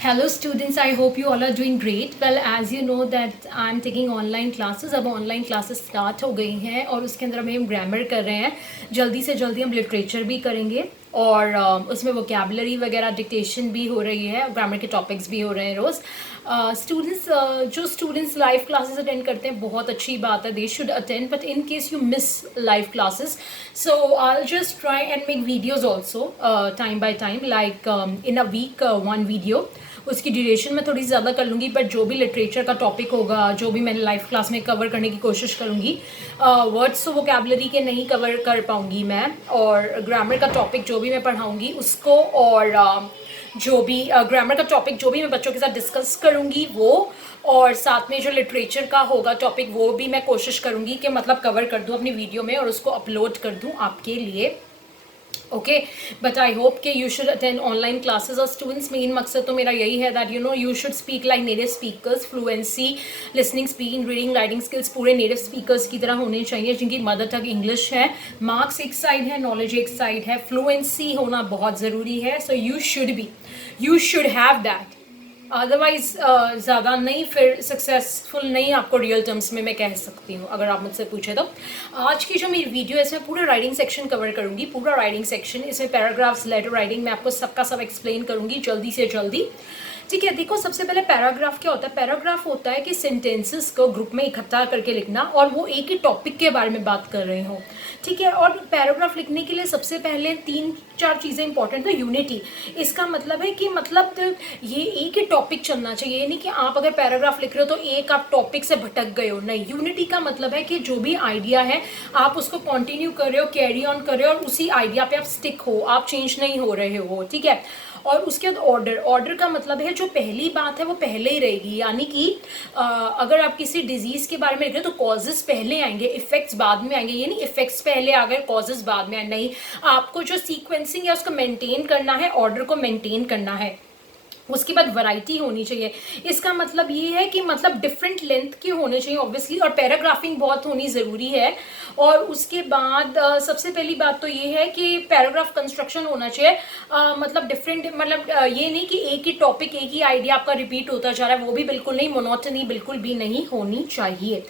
Hello students, I hope you all are doing great. Well, as you know that I'm taking online classes. अब online classes start हो गई हैं और उसके अंदर हम ग्रामर कर रहे हैं. जल्दी से जल्दी हम लिटरेचर भी करेंगे और उसमें वोकेबलरी वगैरह डिक्टेशन भी हो रही है, ग्रामर के टॉपिक्स भी हो रहे हैं रोज़. जो स्टूडेंट्स लाइव क्लासेस अटेंड करते हैं बहुत अच्छी बात है, they should attend, but in case you miss live classes, so I just try and make videos also time by time, like in a week one video. उसकी duration मैं थोड़ी ज़्यादा कर लूँगी, बट जो भी लिटरेचर का टॉपिक होगा, जो भी मैंने लाइव क्लास में कवर करने की कोशिश करूँगी, वर्ड्स तो वोकेबलरी के नहीं कवर कर पाऊँगी मैं, और ग्रामर का टॉपिक जो भी मैं पढ़ाऊँगी उसको, और जो भी ग्रामर का टॉपिक जो भी मैं बच्चों के साथ डिस्कस करूँगी वो, और साथ में जो लिटरेचर का होगा टॉपिक वो भी मैं कोशिश करूँगी कि मतलब कवर कर दूँ अपनी वीडियो में और उसको अपलोड कर दूँ आपके लिए. ओके, बट आई होप कि you should attend online classes. और स्टूडेंट्स, मेन मकसद तो मेरा यही है that you should speak like native speakers. Fluency, listening, speaking, reading, writing skills पूरे नेटिव स्पीकर्स की तरह होने चाहिए जिनकी मदर टंग इंग्लिश है. मार्क्स एक साइड है, नॉलेज एक साइड है, फ्लुएंसी होना बहुत ज़रूरी है. So you should have that. Otherwise ज़्यादा नहीं, फिर सक्सेसफुल नहीं आपको रियल टर्म्स में मैं कह सकती हूँ अगर आप मुझसे पूछे तो. आज की जो मेरी वीडियो है इसमें पूरा राइटिंग सेक्शन कवर करूँगी, पूरा राइटिंग सेक्शन. इसमें पैराग्राफ्स, लेटर राइटिंग, मैं आपको सबका सब एक्सप्लेन करूँगी जल्दी से जल्दी. ठीक है, देखो सबसे पहले पैराग्राफ क्या होता है. पैराग्राफ होता है कि सेंटेंसेस को ग्रुप में इकट्ठा करके लिखना और वो एक ही टॉपिक के बारे में बात कर रहे हो. ठीक है, और पैराग्राफ लिखने के लिए सबसे पहले 3-4 चीज़ें इंपॉर्टेंट है. यूनिटी, इसका मतलब है कि मतलब ये एक ही टॉपिक चलना चाहिए, नहीं कि आप अगर पैराग्राफ लिख रहे हो तो एक आप टॉपिक से भटक गए हो. नहीं, यूनिटी का मतलब है कि जो भी आइडिया है आप उसको कंटिन्यू कर रहे हो, कैरी ऑन कर रहे हो और उसी आइडिया पे आप स्टिक हो, आप चेंज नहीं हो रहे हो. ठीक है, और उसके बाद ऑर्डर का मतलब है जो पहली बात है वो पहले ही रहेगी. यानी कि अगर आप किसी डिजीज़ के बारे में लिख रहे हो तो कॉजेज़ पहले आएंगे, इफेक्ट्स बाद में आएंगे. ये नहीं इफेक्ट्स पहले आ गए कॉजेज़ बाद में आए, नहीं. आपको जो सीक्वेंसिंग है उसको मेंटेन करना है, ऑर्डर को मेंटेन करना है. उसके बाद वैरायटी होनी चाहिए. इसका मतलब ये है कि मतलब डिफरेंट लेंथ के होने चाहिए ऑब्वियसली, और पैराग्राफिंग बहुत होनी ज़रूरी है. और उसके बाद सबसे पहली बात तो ये है कि पैराग्राफ कंस्ट्रक्शन होना चाहिए. मतलब डिफरेंट, मतलब ये नहीं कि एक ही टॉपिक, एक ही आइडिया आपका रिपीट होता जा रहा है, वो भी बिल्कुल नहीं. मोनोटनी बिल्कुल भी नहीं होनी चाहिए.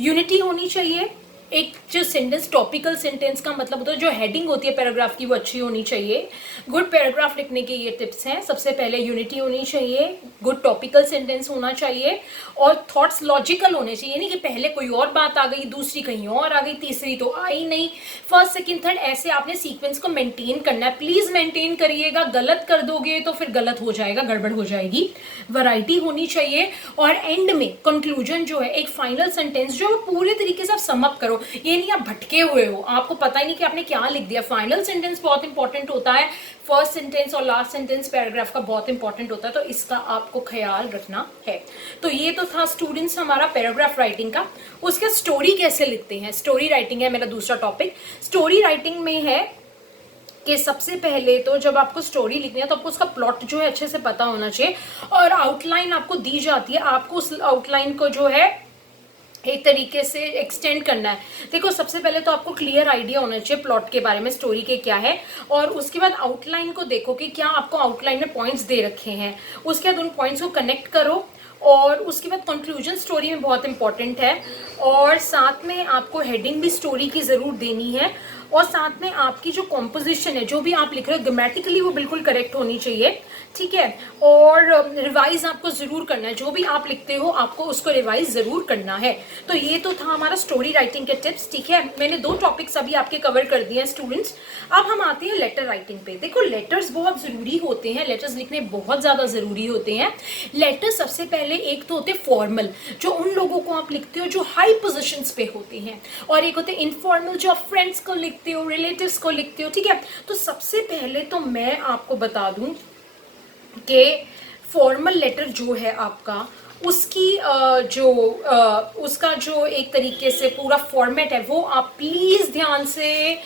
यूनिटी होनी चाहिए. एक जो सेंटेंस, टॉपिकल सेंटेंस का मतलब होता है जो हेडिंग होती है पैराग्राफ की वो अच्छी होनी चाहिए. गुड पैराग्राफ लिखने के ये टिप्स हैं. सबसे पहले यूनिटी होनी चाहिए, गुड टॉपिकल सेंटेंस होना चाहिए, और थॉट्स लॉजिकल होने चाहिए. नहीं कि पहले कोई और बात आ गई, दूसरी कहीं और आ गई, तीसरी तो आई नहीं, फर्स्ट सेकंड थर्ड, ऐसे आपने सीक्वेंस को मेंटेन करना है. प्लीज़ मेंटेन करिएगा, गलत कर दोगे तो फिर गलत हो जाएगा, गड़बड़ हो जाएगी. वैरायटी होनी चाहिए, और एंड में कंक्लूजन जो है, एक फाइनल सेंटेंस जो पूरे तरीके से आप सम अप करो. ये नहीं आप भटके हुए हो, आपको पता ही नहीं कि आपने क्या लिख दिया. फाइनल सेंटेंस बहुत इंपॉर्टेंट होता है. फर्स्ट सेंटेंस और लास्ट सेंटेंस पैराग्राफ का बहुत इंपॉर्टेंट होता है, तो इसका आपको ख्याल रखना है. तो ये तो था स्टूडेंट्स हमारा पैराग्राफ राइटिंग का. उसका स्टोरी कैसे लिखते हैं, स्टोरी राइटिंग है मेरा दूसरा टॉपिक. स्टोरी राइटिंग में है कि सबसे पहले तो जब आपको स्टोरी लिखनी है तो आपको उसका प्लॉट जो है अच्छे से पता होना चाहिए, और आउटलाइन आपको दी जाती है. आपको उस आउटलाइन को जो है एक तरीके से एक्सटेंड करना है. देखो सबसे पहले तो आपको क्लियर आइडिया होना चाहिए प्लॉट के बारे में, स्टोरी के क्या है, और उसके बाद आउटलाइन को देखो कि क्या आपको आउटलाइन में पॉइंट्स दे रखे हैं. उसके बाद उन पॉइंट्स को कनेक्ट करो, और उसके बाद कंक्लूजन स्टोरी में बहुत इंपॉर्टेंट है. और साथ में आपको हेडिंग भी स्टोरी की ज़रूर देनी है, और साथ में आपकी जो कॉम्पोजिशन है, जो भी आप लिख रहे हो ग्रामेटिकली वो बिल्कुल करेक्ट होनी चाहिए. ठीक है, और रिवाइज आपको ज़रूर करना है. जो भी आप लिखते हो आपको उसको रिवाइज ज़रूर करना है. तो ये तो था हमारा स्टोरी राइटिंग के टिप्स. ठीक है, मैंने 2 टॉपिक्स अभी आपके कवर कर दिए हैं स्टूडेंट्स. अब हम आते हैं लेटर राइटिंग पे. देखो लेटर्स बहुत ज़रूरी होते हैं, लेटर्स लिखने बहुत ज़्यादा ज़रूरी होते हैं. लेटर्स सबसे पहले एक तो होते फॉर्मल, जो उन लोगों को आप लिखते हो जो हाई पोजिशंस पे होते हैं, और एक होते इनफॉर्मल जो आप फ्रेंड्स को लिखते हो, रिलेटिव्स को लिखते हो. ठीक है, तो सबसे पहले तो मैं आपको बता दूं कि फॉर्मल लेटर जो है आपका, उसकी उसका जो एक तरीके से पूरा फॉर्मेट है वो आप प्लीज़ ध्यान से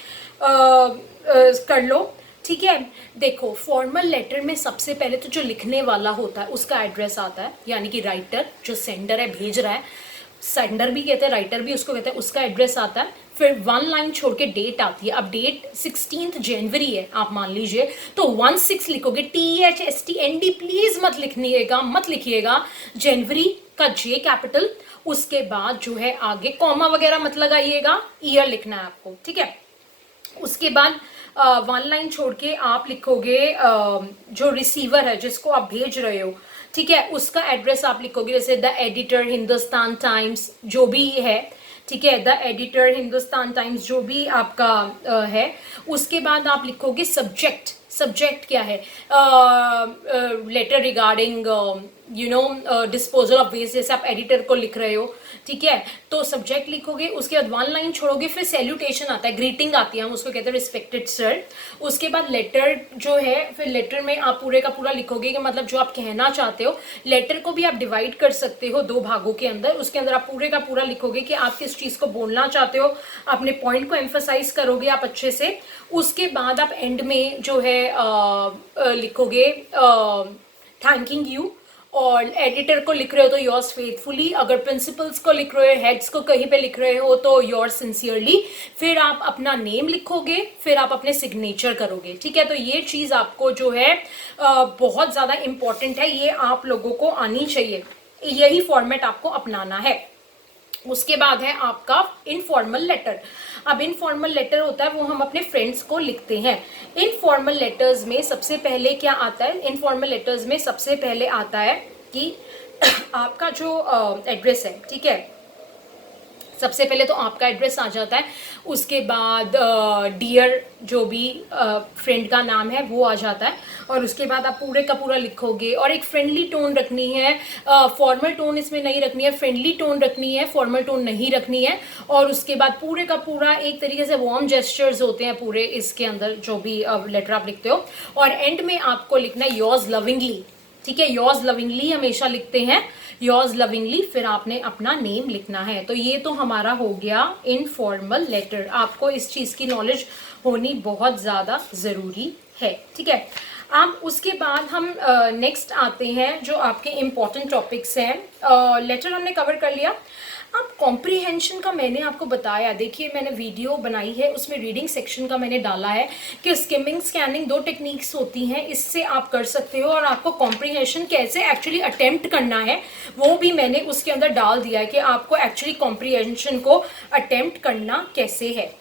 कर लो. ठीक है, देखो फॉर्मल लेटर में सबसे पहले तो जो लिखने वाला होता है उसका एड्रेस आता है, यानी कि राइटर जो सेंडर है, भेज रहा है, सेंडर भी कहते हैं, राइटर भी उसको कहते हैं, उसका एड्रेस आता है. फिर 1 लाइन छोड़ के डेट आती है। अब डेट 16 जनवरी है आप मान लीजिए, तो 16 लिखोगे, THSTND प्लीज मत लिखिएगा, जनवरी का J कैपिटल, उसके बाद जो है आगे कॉमा वगैरह मत लगाइएगा, ईयर लिखना है आपको, ठीक है। उसके बाद 1 लाइन छोड़ के आप लिखोगे जो रिसीवर है जिसको आप भेज रहे हो, ठीक है, उसका एड्रेस आप लिखोगे, जैसे द एडिटर हिंदुस्तान टाइम्स जो भी है, ठीक है, द एडिटर हिंदुस्तान टाइम्स जो भी आपका है। उसके बाद आप लिखोगे सब्जेक्ट क्या है, letter regarding disposal of waste, जैसे आप एडिटर को लिख रहे हो, ठीक है, तो सब्जेक्ट लिखोगे। उसके बाद 1 लाइन छोड़ोगे, फिर सैल्यूटेशन आता है, ग्रीटिंग आती है, हम उसको कहते हैं रिस्पेक्टेड सर। उसके बाद लेटर जो है, फिर लेटर में आप पूरे का पूरा लिखोगे कि मतलब जो आप कहना चाहते हो। लेटर को भी आप डिवाइड कर सकते हो 2 भागों के अंदर, उसके अंदर आप पूरे का पूरा लिखोगे कि आप किस चीज़ को बोलना चाहते हो, अपने पॉइंट को एम्फसाइज करोगे आप अच्छे से। उसके बाद आप एंड में जो है लिखोगे थैंकिंग यू, और एडिटर को लिख रहे हो तो योर्स फेथफुली, अगर प्रिंसिपल्स को लिख रहे हो, हेड्स को कहीं पे लिख रहे हो तो योर्स सिंसियरली। फिर आप अपना नेम लिखोगे, फिर आप अपने सिग्नेचर करोगे, ठीक है। तो ये चीज़ आपको जो है बहुत ज़्यादा इम्पॉर्टेंट है, ये आप लोगों को आनी चाहिए, यही फॉर्मेट आपको अपनाना है। उसके बाद है आपका इनफॉर्मल लेटर। अब इनफॉर्मल लेटर होता है वो हम अपने फ्रेंड्स को लिखते हैं। इनफॉर्मल लेटर्स में सबसे पहले क्या आता है, इनफॉर्मल लेटर्स में सबसे पहले आता है कि आपका जो एड्रेस है, ठीक है, सबसे पहले तो आपका एड्रेस आ जाता है। उसके बाद डियर जो भी फ्रेंड का नाम है वो आ जाता है, और उसके बाद आप पूरे का पूरा लिखोगे, और एक फ्रेंडली टोन रखनी है, फॉर्मल टोन इसमें नहीं रखनी है, फ्रेंडली टोन रखनी है, फॉर्मल टोन नहीं रखनी है। और उसके बाद पूरे का पूरा एक तरीके से वार्म जेस्चर्स होते हैं पूरे इसके अंदर जो भी लेटर आप लिखते हो। और एंड में आपको लिखना है योर्स लविंगली, ठीक है, योर्स लविंगली हमेशा लिखते हैं, योर्स लविंगली, फिर आपने अपना नेम लिखना है। तो ये तो हमारा हो गया इनफॉर्मल लेटर। आपको इस चीज़ की नॉलेज होनी बहुत ज़्यादा ज़रूरी है, ठीक है। अब उसके बाद हम नेक्स्ट आते हैं जो आपके इम्पॉर्टेंट टॉपिक्स हैं। लेटर हमने कवर कर लिया। अब कॉम्प्रीहेंशन का मैंने आपको बताया, देखिए मैंने वीडियो बनाई है, उसमें रीडिंग सेक्शन का मैंने डाला है कि स्किमिंग स्कैनिंग 2 टेक्निक्स होती हैं, इससे आप कर सकते हो। और आपको कॉम्प्रीहेंशन कैसे एक्चुअली अटेम्प्ट करना है वो भी मैंने उसके अंदर डाल दिया है कि आपको एक्चुअली कॉम्प्रीहेंशन को अटेम्प्ट करना कैसे है।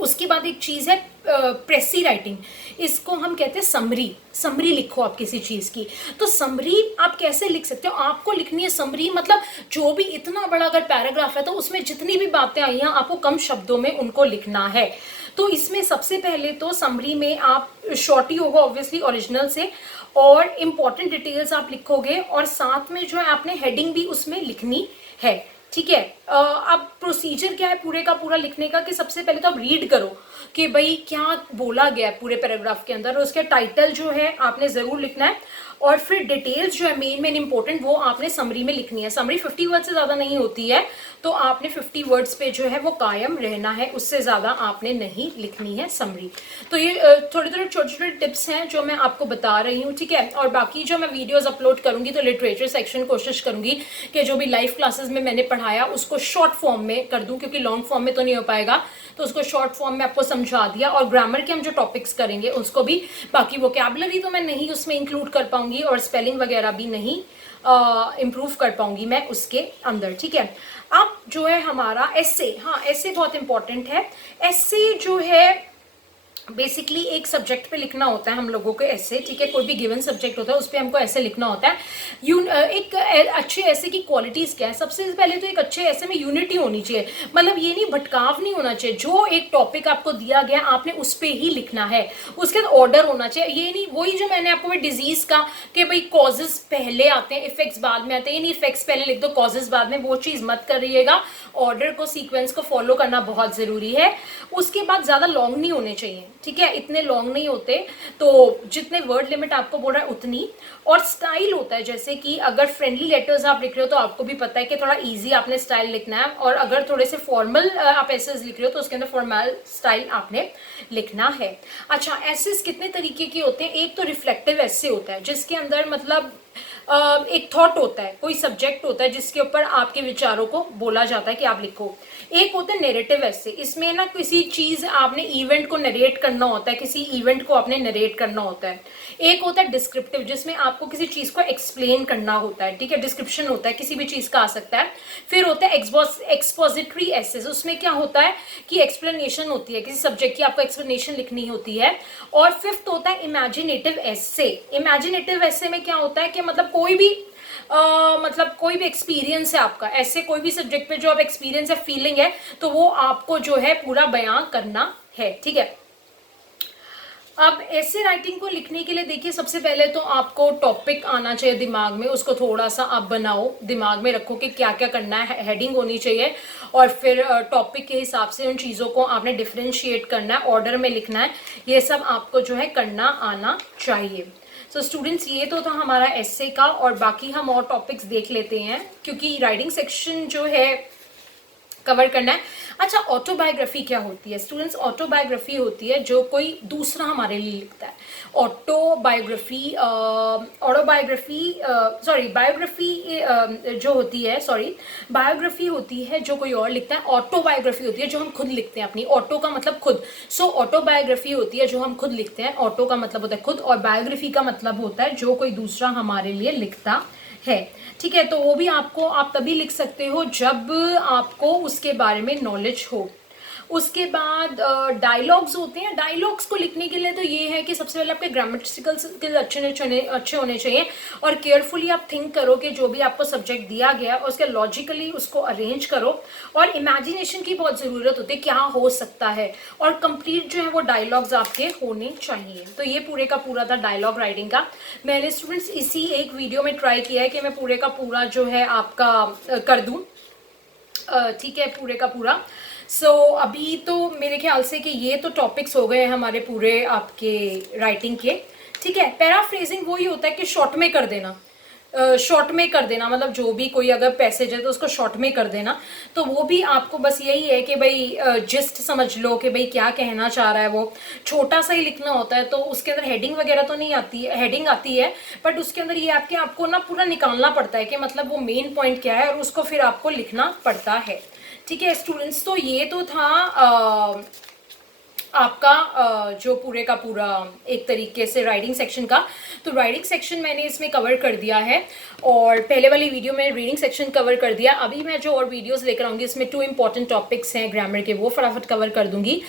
उसके बाद एक चीज़ है प्रेसी राइटिंग, इसको हम कहते हैं समरी लिखो आप किसी चीज़ की। तो समरी आप कैसे लिख सकते हो, आपको लिखनी है समरी, मतलब जो भी इतना बड़ा अगर पैराग्राफ है तो उसमें जितनी भी बातें आई हैं आपको कम शब्दों में उनको लिखना है। तो इसमें सबसे पहले तो समरी में आप शॉर्ट ही होगा ऑब्वियसली ओरिजिनल से, और इम्पॉर्टेंट डिटेल्स आप लिखोगे, और साथ में जो है आपने हेडिंग भी उसमें लिखनी है, ठीक है। अब प्रोसीजर क्या है पूरे का पूरा लिखने का, कि सबसे पहले तो आप रीड करो कि भाई क्या बोला गया है पूरे पैराग्राफ के अंदर, और उसके टाइटल जो है आपने ज़रूर लिखना है, और फिर डिटेल्स जो है मेन इंपॉर्टेंट वो आपने समरी में लिखनी है। समरी 50 वर्ड से ज़्यादा नहीं होती है, तो आपने 50 वर्ड्स पे जो है वो कायम रहना है, उससे ज़्यादा आपने नहीं लिखनी है समरी। तो ये थोड़े थोड़े छोटे छोटे टिप्स हैं जो मैं आपको बता रही हूँ, ठीक है। और बाकी जो मैं वीडियोज़ अपलोड करूँगी तो लिटरेचर सेक्शन कोशिश करूँगी कि जो भी लाइव क्लासेस में मैंने पढ़ाया उसको शॉर्ट फॉर्म में कर दूँ, क्योंकि लॉन्ग फॉर्म में तो नहीं हो पाएगा, तो उसको शॉर्ट फॉर्म में आपको समझा दिया। और ग्रामर के हम जो टॉपिक्स करेंगे उसको भी, बाकी वोकैबुलरी तो मैं नहीं उसमें इंक्लूड कर पाऊंगी, और स्पेलिंग वगैरह भी नहीं इम्प्रूव कर पाऊंगी मैं उसके अंदर, ठीक है। अब जो है हमारा एस्से, हाँ एस्से बहुत इंपॉर्टेंट है। एस्से जो है बेसिकली एक सब्जेक्ट पे लिखना होता है हम लोगों को ऐसे, ठीक है, कोई भी गिवन सब्जेक्ट होता है उस पर हमको ऐसे लिखना होता है। एक अच्छे ऐसे की क्वालिटीज़ क्या है, सबसे पहले तो एक अच्छे ऐसे में यूनिटी होनी चाहिए, मतलब ये नहीं भटकाव नहीं होना चाहिए, जो एक टॉपिक आपको दिया गया आपने उस पर ही लिखना है, उसके बाद ऑर्डर होना चाहिए। ये नहीं वही जो मैंने आपको डिजीज़ का कि भाई कॉजेज पहले आते हैं इफेक्ट्स बाद में आते हैं, ये नहीं इफेक्ट्स पहले लिख दो कॉजेज बाद में, वो चीज़ मत करिएगा। ऑर्डर को सीक्वेंस को फॉलो करना बहुत ज़रूरी है। उसके बाद ज़्यादा लॉन्ग नहीं होने चाहिए, ठीक है, इतने लॉन्ग नहीं होते, तो जितने वर्ड लिमिट आपको बोल रहा है उतनी। और स्टाइल होता है, जैसे कि अगर फ्रेंडली लेटर्स आप लिख रहे हो तो आपको भी पता है कि थोड़ा इजी आपने स्टाइल लिखना है, और अगर थोड़े से फॉर्मल आप एसेस लिख रहे हो तो उसके अंदर फॉर्मल स्टाइल आपने लिखना है। अच्छा, एसेस कितने तरीके के होते हैं, एक तो रिफ्लेक्टिव एसे होता है जिसके अंदर मतलब एक थॉट होता है, कोई सब्जेक्ट होता है जिसके ऊपर आपके विचारों को बोला जाता है कि आप लिखो। एक होता है नैरेटिव एसे, इसमें ना किसी चीज आपने इवेंट को नरेट करना होता है, किसी इवेंट को आपने नरेट करना होता है। एक होता है डिस्क्रिप्टिव, जिसमें आपको किसी चीज को एक्सप्लेन करना होता है, ठीक है, डिस्क्रिप्शन होता है, किसी भी चीज का आ सकता है। फिर होता है एक्सपोजिटरी एसेस, उसमें क्या होता है कि एक्सप्लेनेशन होती है, किसी सब्जेक्ट की आपको एक्सप्लेनेशन लिखनी होती है। और फिफ्थ होता है इमेजिनेटिव एसे। इमेजिनेटिव एसे में क्या होता है कि मतलब कोई भी कोई भी एक्सपीरियंस है आपका, ऐसे कोई भी सब्जेक्ट पे जो आप एक्सपीरियंस है, फीलिंग है, तो वो आपको जो है पूरा बयां करना है, ठीक है। अब ऐसे राइटिंग को लिखने के लिए देखिए, सबसे पहले तो आपको टॉपिक आना चाहिए दिमाग में, उसको थोड़ा सा आप बनाओ, दिमाग में रखो कि क्या क्या करना है, हेडिंग होनी चाहिए, और फिर टॉपिक के हिसाब से उन चीज़ों को आपने डिफ्रेंशिएट करना है, ऑर्डर में लिखना है, ये सब आपको जो है करना आना चाहिए। सो स्टूडेंट्स, ये तो था हमारा एस्से का, और बाकी हम और टॉपिक्स देख लेते हैं क्योंकि राइटिंग सेक्शन जो है कवर करना है। अच्छा, ऑटोबायोग्राफी क्या होती है स्टूडेंट्स? ऑटोबायोग्राफी होती है जो कोई दूसरा हमारे लिए लिखता है। बायोग्राफी जो होती है, बायोग्राफी होती है जो कोई और लिखता है। ऑटोबायोग्राफी होती है जो हम खुद लिखते हैं अपनी। ऑटो का मतलब खुद, सो ऑटोबायोग्राफी होती है जो हम खुद लिखते हैं। ऑटो का मतलब होता है खुद, और बायोग्राफी का मतलब होता है जो कोई दूसरा हमारे लिए लिखता है, ठीक है। तो वो भी आप तभी लिख सकते हो जब आपको उसके बारे में नॉलेज हो। उसके बाद डायलॉग्स होते हैं। डायलॉग्स को लिखने के लिए तो ये है कि सबसे पहले आपके ग्रामेटिकल स्किल्स अच्छे होने चाहिए, और केयरफुली आप थिंक करो कि जो भी आपको सब्जेक्ट दिया गया और उसके लॉजिकली उसको अरेंज करो, और इमेजिनेशन की बहुत ज़रूरत होती है, क्या हो सकता है, और कंप्लीट जो है वो डायलॉग्स आपके होने चाहिए। तो ये पूरे का पूरा था डायलॉग राइटिंग का। मैंने स्टूडेंट्स इसी एक वीडियो में ट्राई किया है कि मैं पूरे का पूरा जो है आपका कर दूँ, ठीक है, पूरे का पूरा। सो अभी तो मेरे ख्याल से कि ये तो टॉपिक्स हो गए हैं हमारे पूरे आपके राइटिंग के, ठीक है। पैराफ्रेजिंग वही होता है कि शॉर्ट में कर देना, शॉर्ट में कर देना, मतलब जो भी कोई अगर पैसेज है तो उसको शॉर्ट में कर देना। तो वो भी आपको बस यही है कि भाई जिस्ट समझ लो कि भाई क्या कहना चाह रहा है, वो छोटा सा ही लिखना होता है। तो उसके अंदर हेडिंग वगैरह तो नहीं आती है, हेडिंग आती है, बट उसके अंदर ये आपको ना पूरा निकालना पड़ता है कि मतलब वो मेन पॉइंट क्या है, और उसको फिर आपको लिखना पड़ता है, ठीक है स्टूडेंट्स। तो ये तो था आपका जो पूरे का पूरा एक तरीके से राइटिंग सेक्शन का। तो राइटिंग सेक्शन मैंने इसमें कवर कर दिया है, और पहले वाली वीडियो में रीडिंग सेक्शन कवर कर दिया। अभी मैं जो और वीडियोस लेकर आऊँगी इसमें 2 इंपॉर्टेंट टॉपिक्स हैं ग्रामर के, वो फटाफट कवर कर दूँगी।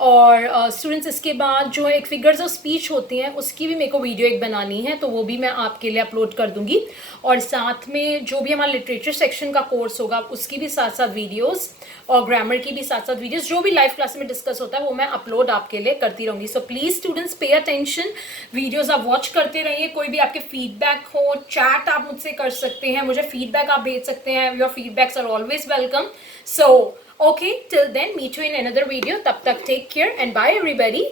और स्टूडेंट्स, इसके बाद जो एक फिगर्स ऑफ स्पीच होती हैं उसकी भी मेरे को वीडियो एक बनानी है, तो वो भी मैं आपके लिए अपलोड कर दूँगी। और साथ में जो भी हमारा लिटरेचर सेक्शन का कोर्स होगा उसकी भी साथ साथ वीडियोज़, और ग्रामर की भी साथ साथ वीडियोज़, जो भी लाइव क्लास में डिस्कस होता है वो मैं अपलोड आपके लिए करती रहूँगी। So please students pay attention, videos आप वॉच करते रहिए। कोई भी आपके फीडबैक हो, चैट आप मुझसे कर सकते हैं, मुझे फीडबैक आप भेज सकते हैं। Your feedbacks are always welcome. So okay, till then, meet you in another video. Tab tak take care and bye everybody.